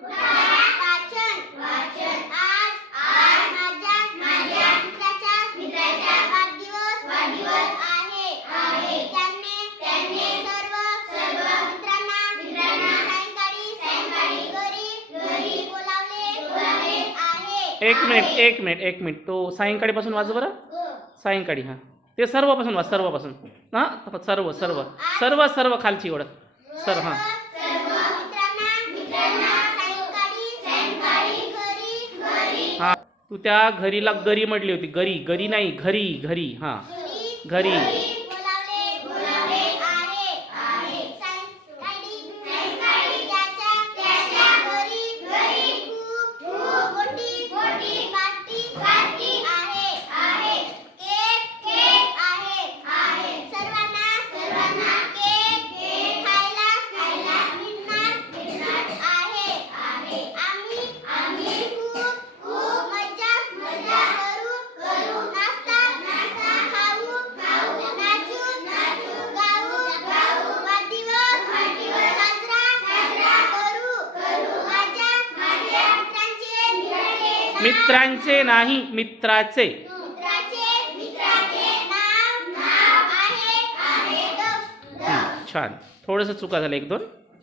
वाचन वाचन आज आज माझ्या मित्राचा वाढदिवस आहे त्यांनी सर्व मित्रांना सायंकाळी घरी बोलावले आहे। एक मिनिट तो सायंकाळीपासून वाच बरं। सायंकाळी हां ते सर्वपासून वाच सर्वपासून हां सर्व खालची ओळख सर हां हां तू त्या घरीला गरी म्हटली होती गरी नाही घरी हां घरी बोलावले आहे सायंकाळी त्याच्या घरी खूप मोठी पार्टी आहे केक आहे सर्वांना केक खायला मिळणार आहे आम्ही खूप मजा करू नाश्ता खाऊ नाचू गाऊ वाढदिवस साजरा करू माझ्या मित्रांचे नाही मित्राचे नाव आहे छान थोडंसं चुका झालं 1-2